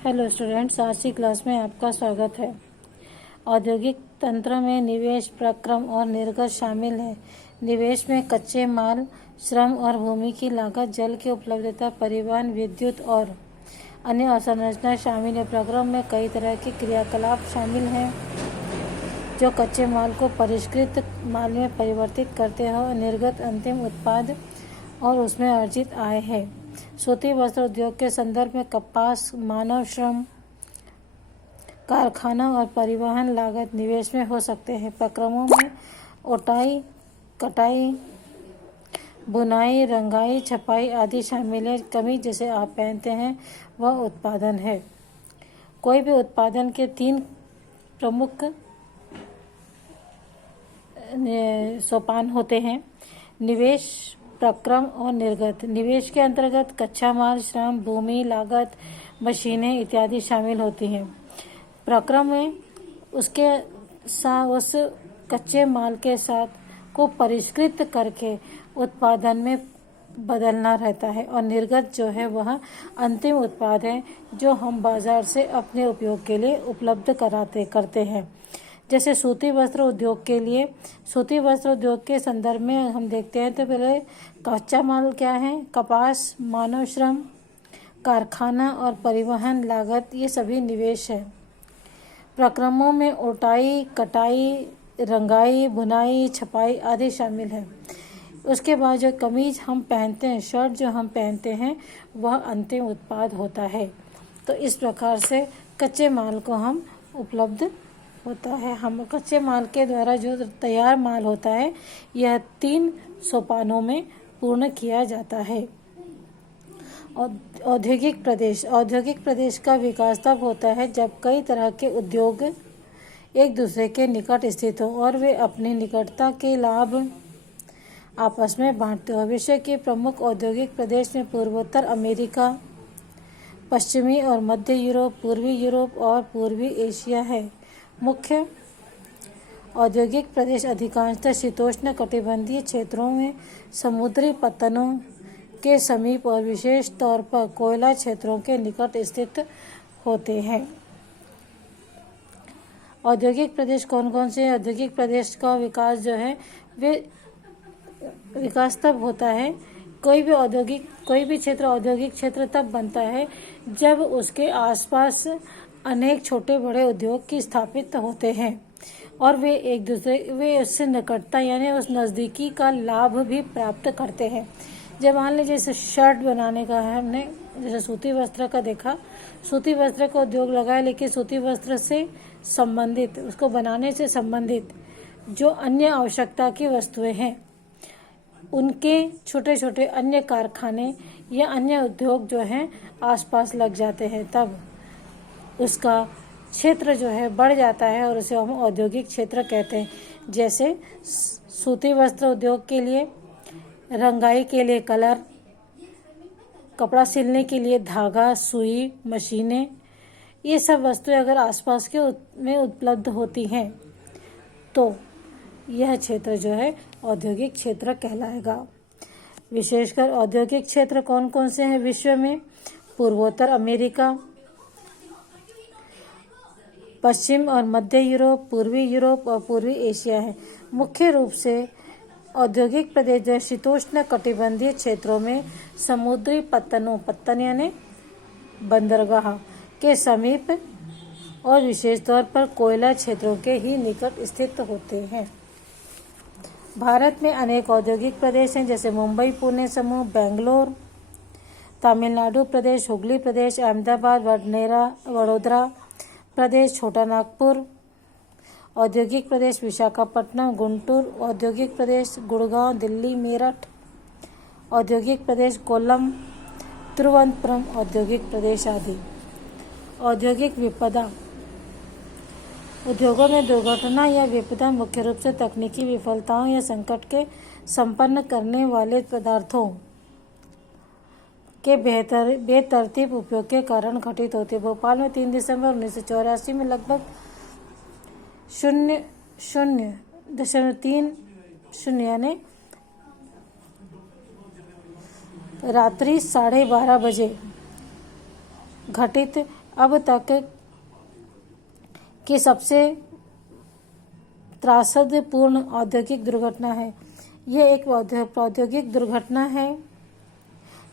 Hello students, आज की class में आपका स्वागत है। औद्योगिक तंत्र में निवेश, प्रक्रम और निर्गत शामिल है। निवेश में कच्चे माल, श्रम और भूमि की लागत, जल की उपलब्धता, परिवहन, विद्युत और अन्य अवसंरचना शामिल है। प्रक्रम में कई तरह के क्रियाकलाप शामिल हैं जो कच्चे माल को परिष्कृत माल में परिवर्तित करते हैं। निर्गत अंतिम उत्पाद और उसमें अर्जित आय है। सूती वस्त्र उद्योग के संदर्भ में कपास, मानव श्रम, कारखाना और परिवहन लागत निवेश में हो सकते हैं। प्रक्रमों में ओटाई, कटाई, बुनाई, रंगाई, छपाई आदि शामिल है। कमीज जैसे आप पहनते हैं वह उत्पादन है। कोई भी उत्पादन के 3 प्रमुख सोपान होते हैं: निवेश, प्रक्रम और निर्गत। निवेश के अंतर्गत कच्चा माल, श्रम, भूमि, लागत, मशीनें इत्यादि शामिल होती हैं। प्रक्रम में उस कच्चे माल के साथ को परिष्कृत करके उत्पादन में बदलना रहता है। और निर्गत जो है वह अंतिम उत्पाद है जो हम बाजार से अपने उपयोग के लिए उपलब्ध करते हैं। जैसे सूती वस्त्र उद्योग के लिए, सूती वस्त्र उद्योग के संदर्भ में हम देखते हैं तो पहले कच्चा माल क्या है? कपास, मानव श्रम, कारखाना और परिवहन लागत, ये सभी निवेश है। प्रक्रमों में ओटाई, कटाई, रंगाई, बुनाई, छपाई आदि शामिल है। उसके बाद जो कमीज हम पहनते हैं, शर्ट जो हम पहनते हैं, वह अंतिम उत्पाद होता है। तो इस प्रकार से कच्चे माल को हम उपलब्ध होता है। हम कच्चे माल के द्वारा जो तैयार माल होता है यह 3 सोपानों में पूर्ण किया जाता है। औद्योगिक प्रदेश का विकास तब होता है जब कई तरह के उद्योग एक दूसरे के निकट स्थित हो और वे अपनी निकटता के लाभ आपस में बांटते हो। विश्व के प्रमुख औद्योगिक प्रदेश में पूर्वोत्तर अमेरिका, पश्चिमी और मध्य यूरोप, पूर्वी यूरोप और पूर्वी एशिया है। मुख्य औद्योगिक प्रदेश अधिकांशतः शीतोष्ण कटिबंधीय क्षेत्रों में समुद्री पत्तनों के समीप और विशेष तौर पर कोयला क्षेत्रों के निकट स्थित होते हैं। औद्योगिक प्रदेश कौन कौन से? औद्योगिक प्रदेश का विकास जो है वे विकास तब होता है, कोई भी क्षेत्र औद्योगिक क्षेत्र तब बनता है जब उसके आसपास अनेक छोटे बड़े उद्योग की स्थापित होते हैं और वे उससे निकटता यानी उस नज़दीकी का लाभ भी प्राप्त करते हैं। जब मान लीजिए जैसे शर्ट बनाने का है, हमने जैसे सूती वस्त्र का देखा, सूती वस्त्र का उद्योग लगाया, लेकिन सूती वस्त्र से संबंधित, उसको बनाने से संबंधित जो अन्य आवश्यकता की वस्तुएं हैं उनके छोटे छोटे अन्य कारखाने या अन्य उद्योग जो हैं आसपास लग जाते हैं, तब उसका क्षेत्र जो है बढ़ जाता है और उसे हम औद्योगिक क्षेत्र कहते हैं। जैसे सूती वस्त्र उद्योग के लिए रंगाई के लिए कलर, कपड़ा सिलने के लिए धागा, सुई, मशीनें, ये सब वस्तुएं अगर आसपास के में उपलब्ध होती हैं तो यह क्षेत्र जो है औद्योगिक क्षेत्र कहलाएगा। विशेषकर औद्योगिक क्षेत्र कौन कौन से हैं विश्व में? पूर्वोत्तर अमेरिका, पश्चिम और मध्य यूरोप, पूर्वी यूरोप और पूर्वी एशिया है। मुख्य रूप से औद्योगिक प्रदेश जो शीतोष्ण कटिबंधीय क्षेत्रों में समुद्री पत्तन यानी बंदरगाह के समीप और विशेष तौर पर कोयला क्षेत्रों के ही निकट स्थित होते हैं। भारत में अनेक औद्योगिक प्रदेश हैं, जैसे मुंबई पुणे समूह, बेंगलोर, तमिलनाडु प्रदेश, हुगली प्रदेश, अहमदाबाद, वडोदरा प्रदेश, छोटा नागपुर औद्योगिक प्रदेश, विशाखापट्टनम, गुंटूर औद्योगिक प्रदेश, गुड़गांव, दिल्ली, मेरठ औद्योगिक प्रदेश, कोल्लम, तिरुवनंतपुरम औद्योगिक प्रदेश आदि। औद्योगिक विपदा, उद्योगों में दुर्घटना या विपदा मुख्य रूप से तकनीकी विफलताओं या संकट के संपन्न करने वाले पदार्थों के बेतरतीब उपयोग के कारण घटित होते। भोपाल में 3 दिसंबर 1984 में लगभग 0.30 यानी रात्रि 12:30 बजे घटित अब तक की सबसे त्रासदपूर्ण औद्योगिक दुर्घटना है। यह एक प्रौद्योगिक दुर्घटना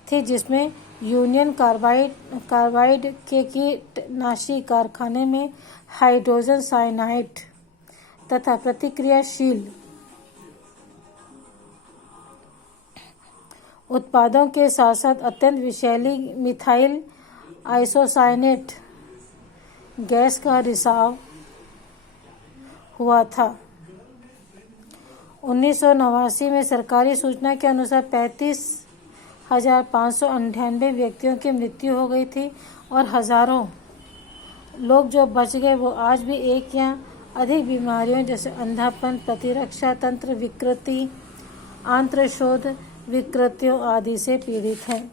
थी जिसमें यूनियन कार्बाइड के कीटनाशी कारखाने में हाइड्रोजन साइनाइड तथा प्रतिक्रियाशील उत्पादों के साथ साथ अत्यंत विषैली मिथाइल आइसोसाइनेट गैस का रिसाव हुआ था। 1989 में सरकारी सूचना के अनुसार 35,598 व्यक्तियों की मृत्यु हो गई थी और हजारों लोग जो बच गए वो आज भी एक या अधिक बीमारियों जैसे अंधापन, प्रतिरक्षा तंत्र विकृति, आंत्रशोथ विकृतियों आदि से पीड़ित हैं।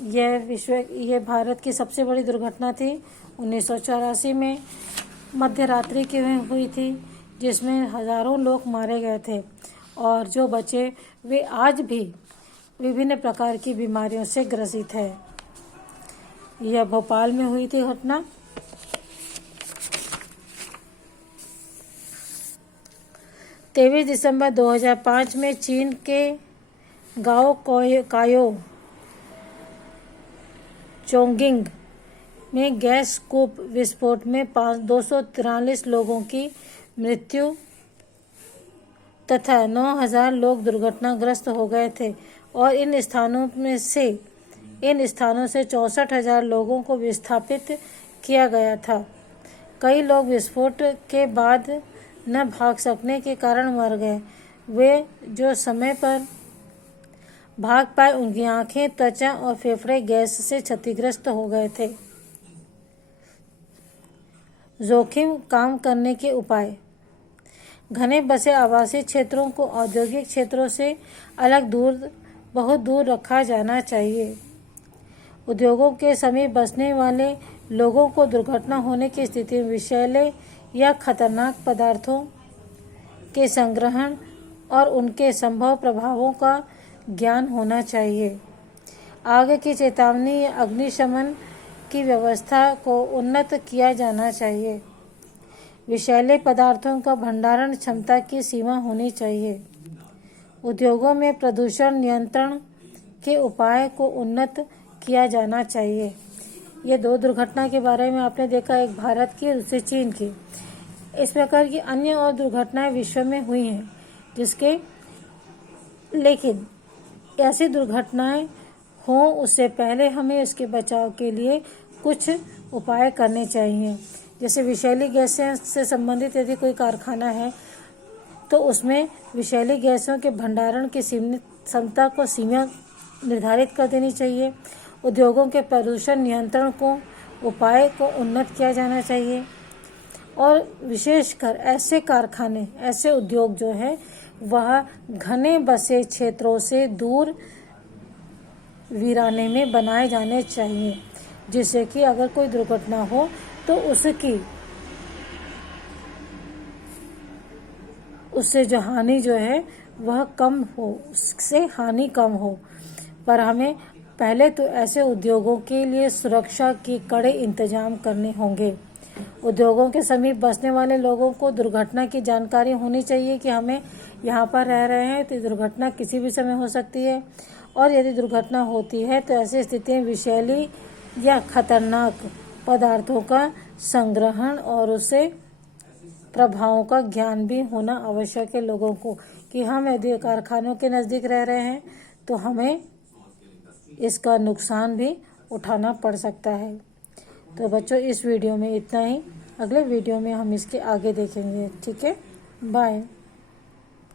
यह भारत की सबसे बड़ी दुर्घटना थी। 1984 में मध्य रात्रि की हुई थी जिसमें हजारों लोग मारे गए थे और जो बचे वे आज भी विभिन्न प्रकार की बीमारियों से ग्रसित है। यह भोपाल में हुई थी घटना। 23 दिसंबर 2005 में चीन के गांव कायो चोंगिंग में गैस कूप विस्फोट में 243 लोगों की मृत्यु तथा 9,000 लोग दुर्घटनाग्रस्त हो गए थे और इन स्थानों से 64,000 लोगों को विस्थापित किया गया था। कई लोग विस्फोट के बाद न भाग सकने के कारण मर गए। वे जो समय पर भाग पाए उनकी आंखें, त्वचा और फेफड़े गैस से क्षतिग्रस्त हो गए थे। जोखिम काम करने के उपाय। घने बसे आवासीय क्षेत्रों को औद्योगिक क्षेत्रों से अलग बहुत दूर रखा जाना चाहिए। उद्योगों के समीप बसने वाले लोगों को दुर्घटना होने की स्थिति में विषैले या खतरनाक पदार्थों के संग्रहण और उनके संभव प्रभावों का ज्ञान होना चाहिए। आग की चेतावनी या अग्निशमन की व्यवस्था को उन्नत किया जाना चाहिए। विषैले पदार्थों का भंडारण क्षमता की सीमा होनी चाहिए। उद्योगों में प्रदूषण नियंत्रण के उपाय को उन्नत किया जाना चाहिए। ये दो दुर्घटना के बारे में आपने देखा, एक भारत की दूसरी चीन की। इस प्रकार की अन्य और दुर्घटनाएं विश्व में हुई हैं लेकिन ऐसी दुर्घटनाएं हों उससे पहले हमें इसके बचाव के लिए कुछ उपाय करने चाहिए। जैसे विषैली गैसें से संबंधित यदि कोई कारखाना है तो उसमें विषैली गैसों के भंडारण की सीमित क्षमता को सीमा निर्धारित कर देनी चाहिए। उद्योगों के प्रदूषण नियंत्रण उपाय को उन्नत किया जाना चाहिए और विशेषकर ऐसे कारखाने, ऐसे उद्योग जो है वह घने बसे क्षेत्रों से दूर वीराने में बनाए जाने चाहिए, जिससे कि अगर कोई दुर्घटना हो तो उससे जो हानि जो है वह कम हो, उससे हानि कम हो। पर हमें पहले तो ऐसे उद्योगों के लिए सुरक्षा के कड़े इंतजाम करने होंगे। उद्योगों के समीप बसने वाले लोगों को दुर्घटना की जानकारी होनी चाहिए कि हमें यहाँ पर रह रहे हैं तो दुर्घटना किसी भी समय हो सकती है और यदि दुर्घटना होती है तो ऐसी स्थिति में विषैली या खतरनाक पदार्थों का संग्रहण और उससे प्रभावों का ज्ञान भी होना आवश्यक है लोगों को कि हम यदि कारखानों के नज़दीक रह रहे हैं तो हमें इसका नुकसान भी उठाना पड़ सकता है। तो बच्चों इस वीडियो में इतना ही। अगले वीडियो में हम इसके आगे देखेंगे। ठीक है, बाय।